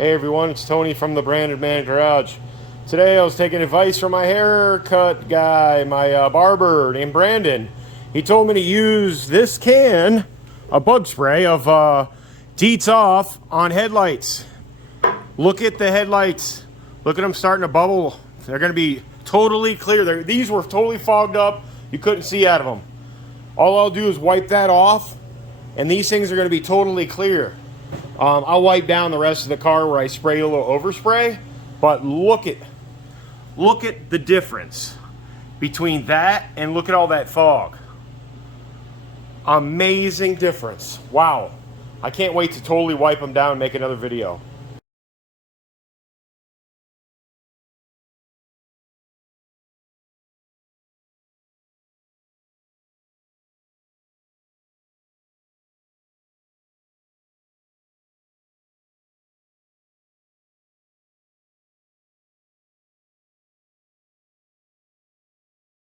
Hey everyone, it's Tony from the Branded Man Garage. Today I was taking advice from my haircut guy, my barber named Brandon. He told me to use this can, a bug spray of Deets Off on headlights. Look at the headlights. Look at them starting to bubble. They're going to be totally clear. These were totally fogged up. You couldn't see out of them. All I'll do is wipe that off, and these things are going to be totally clear. I'll wipe down the rest of the car where I spray a little overspray, but look at the difference between that and look at all that fog. Amazing difference. Wow. I can't wait to totally wipe them down and make another video.